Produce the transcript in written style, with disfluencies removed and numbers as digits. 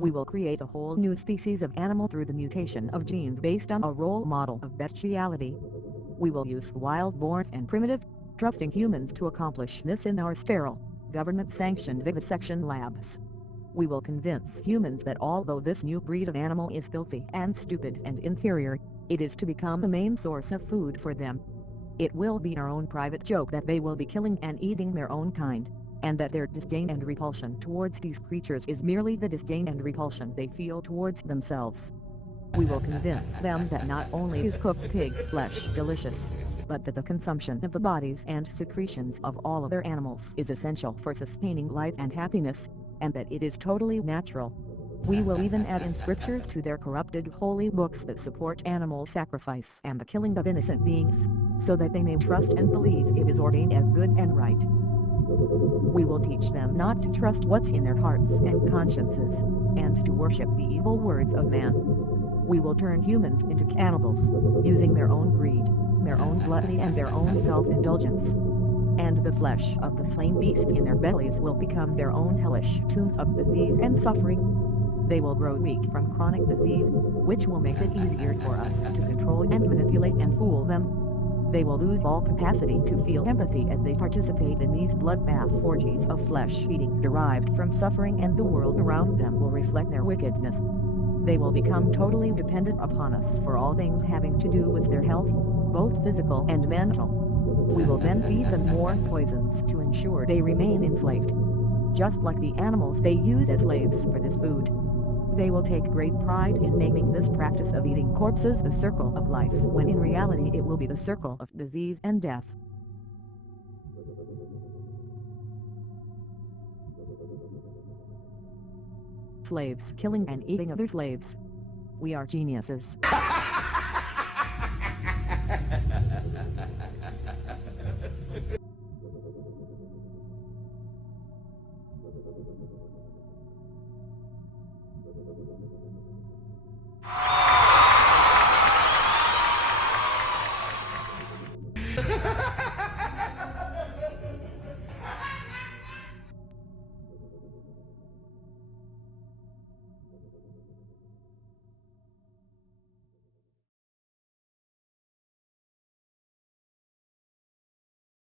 We will create a whole new species of animal through the mutation of genes based on a role model of bestiality. We will use wild-born and primitive, trusting humans to accomplish this in our sterile, government-sanctioned vivisection labs. We will convince humans that although this new breed of animal is filthy and stupid and inferior, it is to become the main source of food for them. It will be our own private joke that they will be killing and eating their own kind, and that their disdain and repulsion towards these creatures is merely the disdain and repulsion they feel towards themselves. We will convince them that not only is cooked pig flesh delicious, but that the consumption of the bodies and secretions of all other animals is essential for sustaining life and happiness, and that it is totally natural. We will even add in scriptures to their corrupted holy books that support animal sacrifice and the killing of innocent beings, so that they may trust and believe it is ordained as good and right. We will teach them not to trust what's in their hearts and consciences, and to worship the evil words of man. We will turn humans into cannibals, using their own greed, their own gluttony and their own self-indulgence. And the flesh of the slain beasts in their bellies will become their own hellish tombs of disease and suffering. They will grow weak from chronic disease, which will make it easier for us to control and manipulate and fool them. They will lose all capacity to feel empathy as they participate in these bloodbath orgies of flesh-eating derived from suffering, and the world around them will reflect their wickedness. They will become totally dependent upon us for all things having to do with their health, both physical and mental. We will then feed them more poisons to ensure they remain enslaved, just like the animals they use as slaves for this food. They will take great pride in naming this practice of eating corpses the circle of life, when in reality it will be the circle of disease and death. Slaves killing and eating other slaves. We are geniuses.